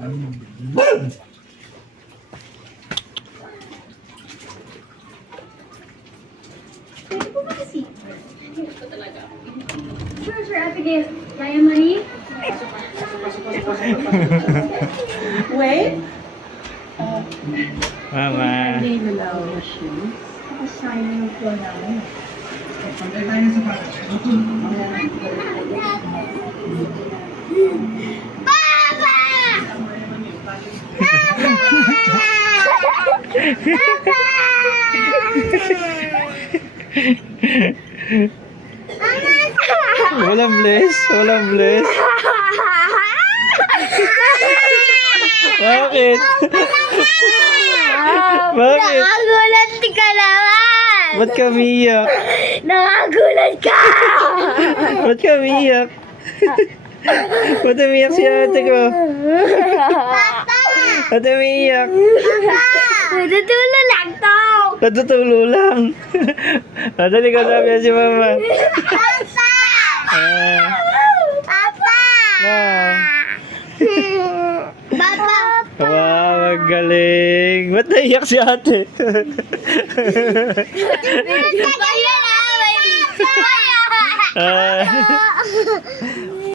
Pwede po ba kasi? Ito talaga. Sure, sure, Ate Gail. Kaya mo rin? Wait. Mama. Hindi na lang yung shoes. Tapos shiny yung floor namin. Papa! Walang bless. Walang bless. Bakit? Bakit? Nakagulat ka naman! Ba't ka umiiyak? Nakagulat ka! Ba't ka umiiyak? Ba't umiiyak si ate ko? Ba't umiiyak? Natutulo lang to! Natutulo lang. Dali ka sabi si mama. Papa! Ah, Papa! ah. Papa! Wow, ang galing. Ba't naiyak si ate? Kaya na! May pizza! Ah.